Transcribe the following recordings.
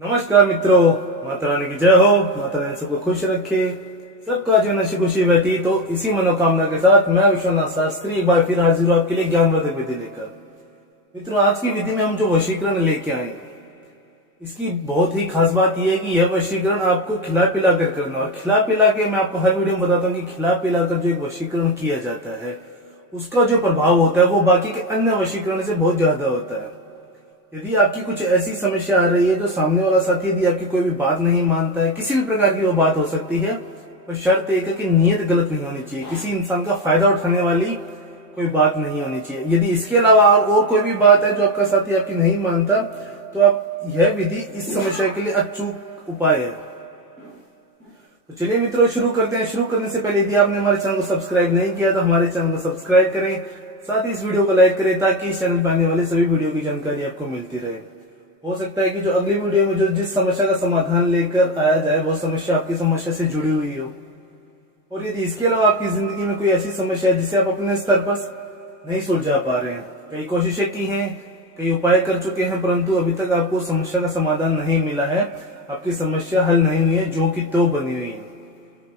नमस्कार मित्रों, माता रानी की जय हो। माता रानी सबको खुश रखे, सबका जीवन अच्छी खुशी व्यतीत हो। इसी मनोकामना के साथ मैं विश्वनाथ शास्त्री एक बार फिर हाजिर हूं आपके लिए ज्ञानवर्धक विधि लेकर। मित्रों, आज की विधि में हम जो वशीकरण लेके आए, इसकी बहुत ही खास बात यह है कि यह वशीकरण आपको खिला पिला कर करना। और खिला पिला के मैं आपको हर वीडियो में बताता हूँ कि खिला पिला कर जो एक वशीकरण किया जाता है, उसका जो प्रभाव होता है वो बाकी के अन्य वशीकरण से बहुत ज्यादा होता है। यदि आपकी कुछ ऐसी समस्या आ रही है जो सामने वाला साथी यदि आपकी कोई भी बात नहीं मानता है, किसी भी प्रकार की वो बात हो सकती है, पर शर्त एक है कि नीयत गलत नहीं होनी चाहिए, किसी इंसान का फायदा उठाने वाली कोई बात नहीं होनी चाहिए। यदि इसके अलावा और कोई भी बात है जो आपका साथी आपकी नहीं मानता, तो आप यह विधि इस समस्या के लिए अचूक उपाय है। तो चलिए मित्रों, शुरू करते हैं। शुरू करने से पहले यदि आपने हमारे चैनल को सब्सक्राइब नहीं किया तो हमारे चैनल को सब्सक्राइब करें, साथ ही इस वीडियो को लाइक करें ताकि इस चैनल पर आने वाले सभी वीडियो की जानकारी आपको मिलती रहे। हो सकता है कि जो अगली वीडियो में जो जिस समस्या का समाधान लेकर आया जाए वो समस्या आपकी समस्या से जुड़ी हुई हो। और यदि इसके अलावा आपकी जिंदगी में कोई ऐसी समस्या है जिसे आप अपने स्तर पर नहीं सुलझा पा रहे हैं, कई कोशिशें की हैं, कई उपाय कर चुके हैं, परंतु अभी तक आपको समस्या का समाधान नहीं मिला है, आपकी समस्या हल नहीं हुई है, जो कि तो बनी हुई है,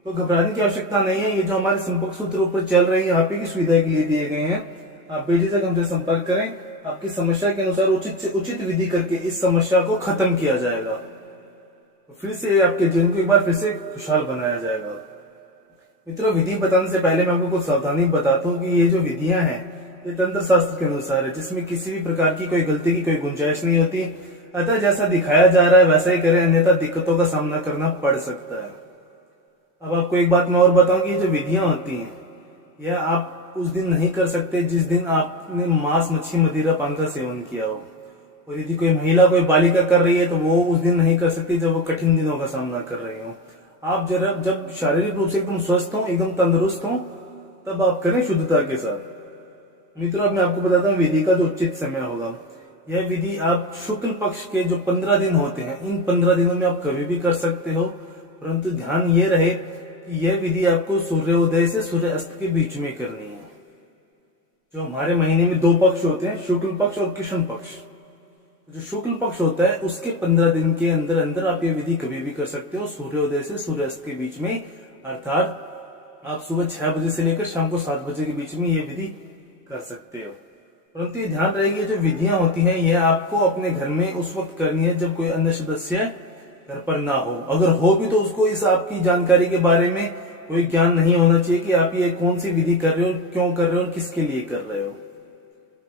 तो घबराने की आवश्यकता नहीं है। ये जो हमारे संपर्क सूत्र ऊपर चल रहे हैं, यहाँ पे की सुविधा के लिए दिए गए हैं। आप बेझिझक हमसे संपर्क करें, आपकी समस्या के अनुसार उचित से उचित विधि करके इस समस्या को खत्म किया जाएगा, तो फिर से आपके जीवन को एक बार फिर से खुशहाल बनाया जाएगा। मित्रों, विधि बताने से पहले मैं आपको कुछ सावधानी बताता हूँ कि ये जो विधियां हैं ये तंत्र शास्त्र के अनुसार है, जिसमें किसी भी प्रकार की कोई गलती की कोई गुंजाइश नहीं होती। अतः जैसा दिखाया जा रहा है वैसा ही करें, अन्यथा दिक्कतों का सामना करना पड़ सकता है। अब आपको एक बात मैं और बताऊं कि ये जो विधियां होती हैं यह आप उस दिन नहीं कर सकते जिस दिन आपने मांस मच्छी मदिरा पान का सेवन किया हो। और यदि कोई महिला कोई बालिका कर रही है तो वो उस दिन नहीं कर सकती जब वो कठिन दिनों का सामना कर रही हो। आप जब शारीरिक रूप से एकदम स्वस्थ हो, एकदम तंदुरुस्त हो, तब आप करें शुद्धता के साथ। मित्रों, अब मैं आपको बताता हूँ विधि का जो उचित समय होगा। यह विधि आप शुक्ल पक्ष के जो 15 दिन होते हैं, इन 15 दिनों में आप कभी भी कर सकते हो, परंतु ध्यान ये रहे कि यह विधि आपको सूर्योदय से सूर्यास्त के बीच में करनी है। जो हमारे महीने में 2 पक्ष होते हैं, शुक्ल पक्ष और कृष्ण पक्ष। जो शुक्ल पक्ष होता है उसके 15 दिन के अंदर अंदर आप ये विधि कभी भी कर सकते हो, सूर्योदय से सूर्यास्त के बीच में, अर्थात आप सुबह 6 बजे से लेकर शाम को 7 बजे के बीच में ये विधि कर सकते हो। परंतु ये ध्यान रहेगी, जो विधियां होती हैं यह आपको अपने घर में उस वक्त करनी है जब कोई अन्य सदस्य घर पर ना हो। अगर हो भी तो उसको इस आपकी जानकारी के बारे में कोई ज्ञान नहीं होना चाहिए कि आप ये कौन सी विधि कर रहे हो, क्यों कर रहे हो और किसके लिए कर रहे हो।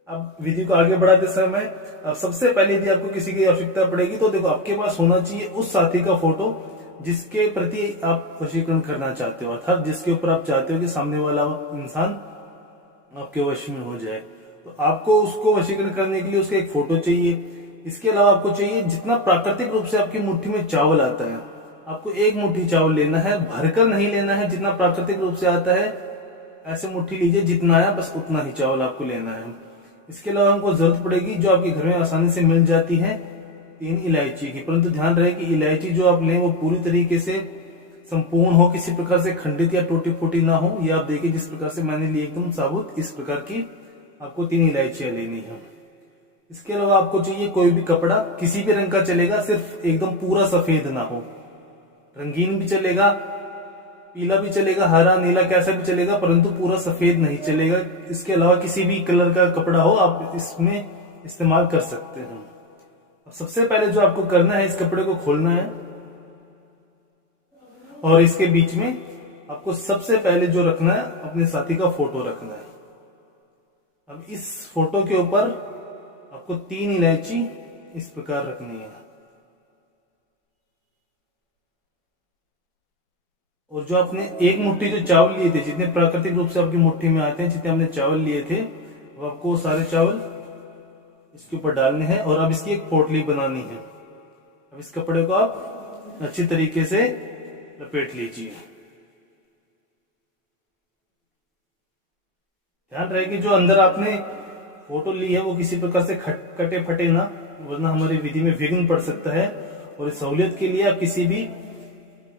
अब विधि को आगे बढ़ाते समय अब सबसे पहले यदि आपको किसी की आवश्यकता पड़ेगी तो देखो, आपके पास होना चाहिए उस साथी का फोटो जिसके प्रति आप वशीकरण करना चाहते हो, अर्थात जिसके ऊपर आप चाहते हो कि सामने वाला इंसान आपके वश में हो जाए। तो आपको उसको वशीकरण करने के लिए उसका एक फोटो चाहिए। इसके अलावा आपको चाहिए जितना प्राकृतिक रूप से आपकी मुट्ठी में चावल आता है, आपको 1 मुट्ठी चावल लेना है, भरकर नहीं लेना है। जितना प्राकृतिक रूप से आता है ऐसे मुट्ठी लीजिए, जितना आया बस उतना ही चावल आपको लेना है। इसके अलावा हमको जरूरत पड़ेगी जो आपके घर में आसानी से मिल जाती है, 3 इलायची की। परंतु ध्यान रहे कि इलायची जो आप लें वो पूरी तरीके से संपूर्ण हो, किसी प्रकार से खंडित या टूटी फूटी ना हो। ये आप देखिए जिस प्रकार से मैंने ली एकदम साबुत, इस प्रकार की आपको 3 इलायचियां लेनी है। इसके अलावा आपको चाहिए कोई भी कपड़ा, किसी भी रंग का चलेगा, सिर्फ एकदम पूरा सफेद ना हो। रंगीन भी चलेगा, पीला भी चलेगा, हरा नीला कैसा भी चलेगा, परंतु पूरा सफेद नहीं चलेगा। इसके अलावा किसी भी कलर का कपड़ा हो आप इसमें इस्तेमाल कर सकते हैं। अब सबसे पहले जो आपको करना है, इस कपड़े को खोलना है और इसके बीच में आपको सबसे पहले जो रखना है अपने साथी का फोटो रखना है। अब इस फोटो के ऊपर आपको 3 इलायची इस प्रकार रखनी है। और जो आपने 1 मुट्ठी जो चावल लिए थे, जितने प्राकृतिक रूप से आपकी मुट्ठी में आते हैं, जितने आपने चावल लिए थे, वो आपको सारे चावल इसके ऊपर डालने हैं। और अब इसकी एक पोटली बनानी है। अब इस कपड़े को आप अच्छी तरीके से लपेट लीजिए। ध्यान रहे कि जो अंदर आपने फोटो ली है वो किसी प्रकार से कटे फटे ना, वरना हमारी विधि में विघ्न पड़ सकता है। और इस सहूलियत के लिए आप किसी भी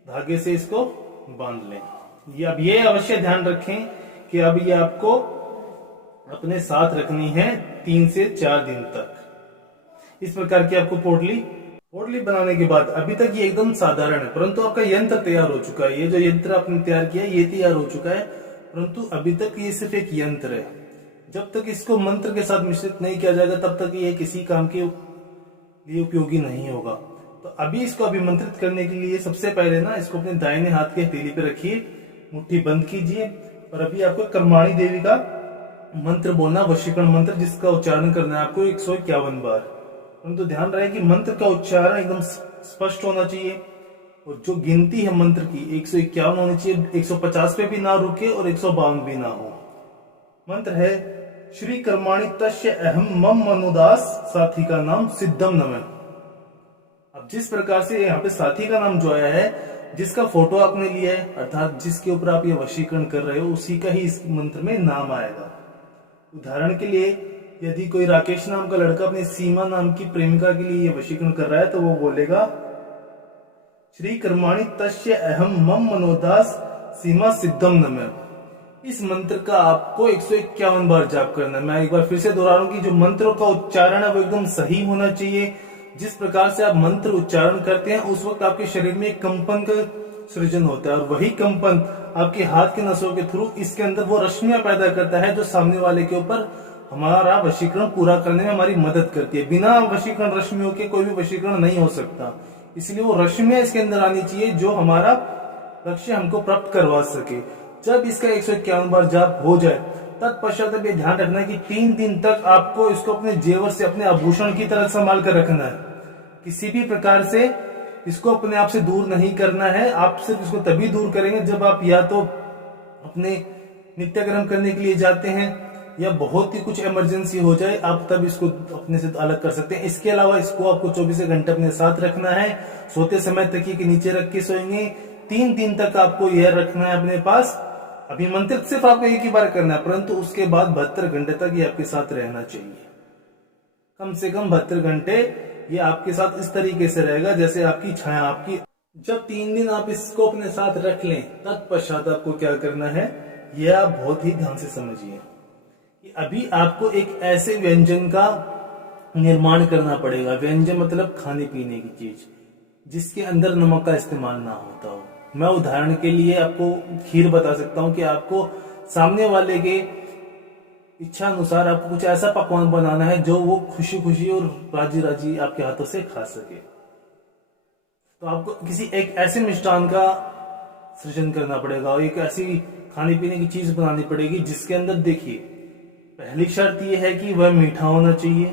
धागे से इसको बांध लें। ये अब ये अवश्य ध्यान रखें कि अब ये आपको अपने साथ रखनी है 3 से 4 दिन तक। इस प्रकार की आपको पोटली पोटली बनाने के बाद अभी तक ये एकदम साधारण है, परंतु आपका यंत्र तैयार हो चुका है। ये जो यंत्र आपने तैयार किया है ये तैयार हो चुका है, परंतु अभी तक ये सिर्फ एक यंत्र है। जब तक इसको मंत्र के साथ मिश्रित नहीं किया जाएगा तब तक ये किसी काम के लिए उपयोगी नहीं होगा। तो अभी इसको अभिमंत्रित करने के लिए सबसे पहले ना इसको अपने दाहिने हाथ के हथेली पे रखिए, मुट्ठी बंद कीजिए और अभी आपको कर्माणी देवी का मंत्र बोलना, वशीकरण मंत्र, जिसका उच्चारण करना है आपको 151 बार। परंतु ध्यान रहे कि मंत्र का उच्चारण एकदम स्पष्ट होना चाहिए और जो गिनती है मंत्र की 151 होनी चाहिए, 150 पे भी ना रुके और 152 भी ना हो। मंत्र है श्री कर्माणि तस्य अहम मम मनोदास साथी का नाम सिद्धम नमः। अब जिस प्रकार से यहाँ पे साथी का नाम जो आया है, जिसका फोटो आपने लिया है अर्थात जिसके ऊपर आप ये वशीकरण कर रहे हो, उसी का ही इस मंत्र में नाम आएगा। उदाहरण के लिए यदि कोई राकेश नाम का लड़का अपनी सीमा नाम की प्रेमिका के लिए ये वशीकरण कर रहा है तो वो बोलेगा श्री कर्माणि तस्य अहम मम मनोदास सीमा सिद्धम नमः। इस मंत्र का आपको 151 बार जाप करना है। मैं एक बार फिर से दोहरा रहा हूं कि जो मंत्रों का उच्चारण है वो एकदम सही होना चाहिए। जिस प्रकार से आप मंत्र उच्चारण करते हैं उस वक्त आपके शरीर में एक कंपन का सृजन होता है और वही कंपन आपके हाथ के नसों के थ्रू इसके अंदर वो रश्मियां पैदा करता है जो सामने वाले के ऊपर हमारा वशीकरण पूरा करने में हमारी मदद करती है। बिना वशीकरण रश्मियों के कोई भी वशीकरण नहीं हो सकता, इसलिए वो रश्मियां इसके अंदर आनी चाहिए जो हमारा लक्ष्य हमको प्राप्त करवा सके। जब इसका 151 बार जाप हो जाए तत्पश्चात अब ये ध्यान रखना है कि 3 दिन तक आपको इसको अपने जेवर से, अपने आभूषण की तरह संभाल कर रखना है। किसी भी प्रकार से इसको अपने आप से दूर नहीं करना है। आप सिर्फ इसको तभी दूर करेंगे जब आप या तो अपने नित्यक्रम करने के लिए जाते हैं या बहुत ही कुछ इमरजेंसी हो जाए, आप तब इसको अपने से अलग कर सकते हैं। इसके अलावा इसको आपको 24 घंटे अपने साथ रखना है। सोते समय तकिए के नीचे रख के सोएंगे। 3 दिन तक आपको यह रखना है अपने पास। अभिमंत्रित सिर्फ आपको एक ही बार करना है, परंतु उसके बाद 72 घंटे तक ये आपके साथ रहना चाहिए। कम से कम 72 घंटे ये आपके साथ इस तरीके से रहेगा जैसे आपकी छाया आपकी। जब 3 दिन आप इसको अपने साथ रख लें तत्पश्चात आपको क्या करना है, यह आप बहुत ही ध्यान से समझिए कि अभी आपको एक ऐसे व्यंजन का निर्माण करना पड़ेगा। व्यंजन मतलब खाने पीने की चीज जिसके अंदर नमक का इस्तेमाल ना होता हो। मैं उदाहरण के लिए आपको खीर बता सकता हूं कि आपको सामने वाले के इच्छा अनुसार आपको कुछ ऐसा पकवान बनाना है जो वो खुशी खुशी और राजी राजी आपके हाथों से खा सके। तो आपको किसी एक ऐसे मिष्ठान का सृजन करना पड़ेगा और एक ऐसी खाने पीने की चीज बनानी पड़ेगी जिसके अंदर, देखिए, पहली शर्त यह है कि वह मीठा होना चाहिए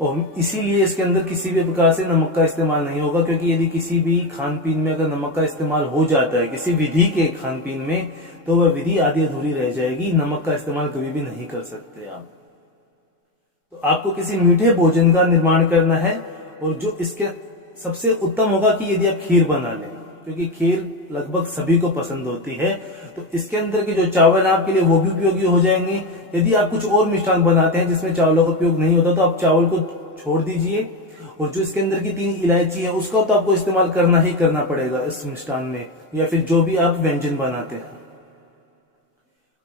और इसीलिए इसके अंदर किसी भी प्रकार से नमक का इस्तेमाल नहीं होगा, क्योंकि यदि किसी भी खान पीन में अगर नमक का इस्तेमाल हो जाता है किसी विधि के खान पीन में, तो वह विधि आधी अधूरी रह जाएगी। नमक का इस्तेमाल कभी भी नहीं कर सकते आप। तो आपको किसी मीठे भोजन का निर्माण करना है और जो इसके सबसे उत्तम होगा कि यदि आप खीर बना लें, क्योंकि खीर लगभग सभी को पसंद होती है। तो इसके अंदर के जो चावल आपके लिए वो भी उपयोगी हो जाएंगे। यदि आप कुछ और मिष्ठान बनाते हैं जिसमें चावलों का उपयोग नहीं होता तो आप चावल को छोड़ दीजिए और जो इसके अंदर की 3 इलायची है उसका तो आपको इस्तेमाल करना ही करना पड़ेगा इस मिष्ठान में, या फिर जो भी आप व्यंजन बनाते हैं।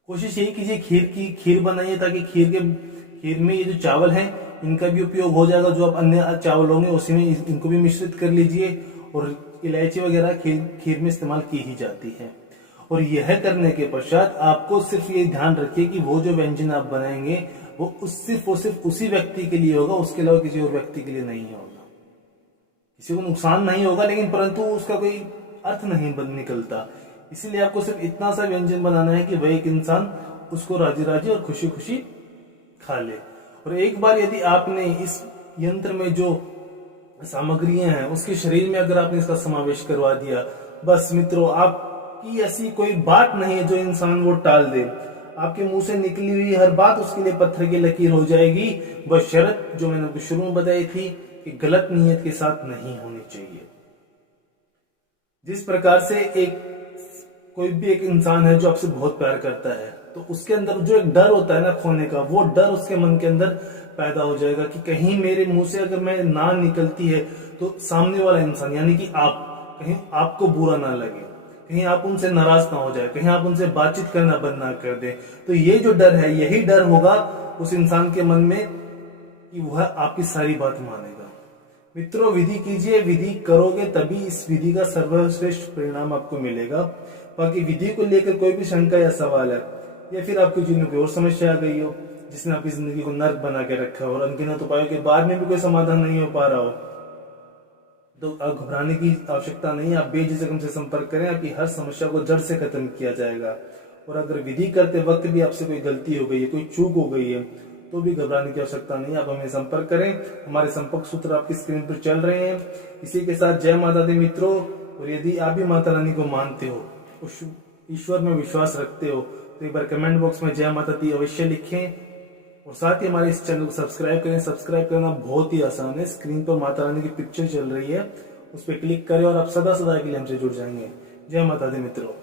कोशिश यही कीजिए खीर बनाइए ताकि खीर में ये जो चावल है इनका भी उपयोग हो जाएगा। जो आप अन्य चावल होंगे उसी में इनको भी मिश्रित कर लीजिए और इलायची वगैरह खीर में इस्तेमाल की ही जाती है। और यह करने के पश्चात आपको सिर्फ ये ध्यान रखिए कि वो जो व्यंजन आप बनाएंगे वो सिर्फ उसी व्यक्ति के लिए होगा, उसके अलावा किसी और व्यक्ति के लिए नहीं होगा। किसी को नुकसान नहीं होगा लेकिन परंतु उसका कोई अर्थ नहीं निकलता। इसीलिए आपको सिर्फ इतना सा व्यंजन बनाना है कि वह एक इंसान उसको राजी राजी और खुशी खुशी खा ले। और एक बार यदि आपने इस यंत्र में जो सामग्रियां हैं उसके शरीर में अगर आपने इसका समावेश करवा दिया, बस मित्रों, आपकी ऐसी कोई बात नहीं है जो इंसान वो टाल दे। आपके मुंह से निकली हुई हर बात उसके लिए पत्थर की लकीर हो जाएगी। बस शर्त जो मैंने शुरू में बताई थी कि गलत नीयत के साथ नहीं होनी चाहिए। जिस प्रकार से कोई भी एक इंसान है जो आपसे बहुत प्यार करता है तो उसके अंदर जो एक डर होता है ना खोने का, वो डर उसके मन के अंदर पैदा हो जाएगा कि कहीं मेरे मुंह से अगर मैं ना निकलती है तो सामने वाला इंसान यानी कि आप, कहीं आपको बुरा ना लगे, कहीं आप उनसे नाराज ना हो जाए, कहीं आप उनसे बातचीत करना बंद ना कर दें। तो ये जो डर है, यही डर होगा उस इंसान के मन में कि वह आपकी सारी बात मानेगा। मित्रों, विधि कीजिए, विधि करोगे तभी इस विधि का सर्वश्रेष्ठ परिणाम आपको मिलेगा। बाकी विधि को लेकर कोई भी शंका या सवाल है, या फिर आपके जीवन में कोई और समस्या आ गई हो जिसने आपकी जिंदगी को नर्क बना के रखा हो और अनगिनत उपायों के बाद में भी कोई समाधान नहीं हो पा रहा हो, तो आप घबराने की आवश्यकता नहीं है। आप बेझिझक हमसे संपर्क करें, आपकी हर समस्या को जड़ से खत्म किया जाएगा। और अगर विधि करते वक्त भी आपसे कोई गलती हो गई है, कोई चूक हो गई है, तो भी घबराने की आवश्यकता नहीं है। आप हमें संपर्क करें, हमारे संपर्क सूत्र आपकी स्क्रीन पर चल रहे हैं। इसी के साथ जय माता दी मित्रों। और यदि आप भी माता रानी को मानते हो, उस ईश्वर में विश्वास रखते हो, तो एक बार कमेंट बॉक्स में जय माता दी अवश्य लिखें। और साथ ही हमारे इस चैनल को सब्सक्राइब करें। सब्सक्राइब करना बहुत ही आसान है, स्क्रीन पर माता रानी की पिक्चर चल रही है, उस पर क्लिक करें और आप सदा सदा के लिए हमसे जुड़ जाएंगे। जय माता दी मित्रों।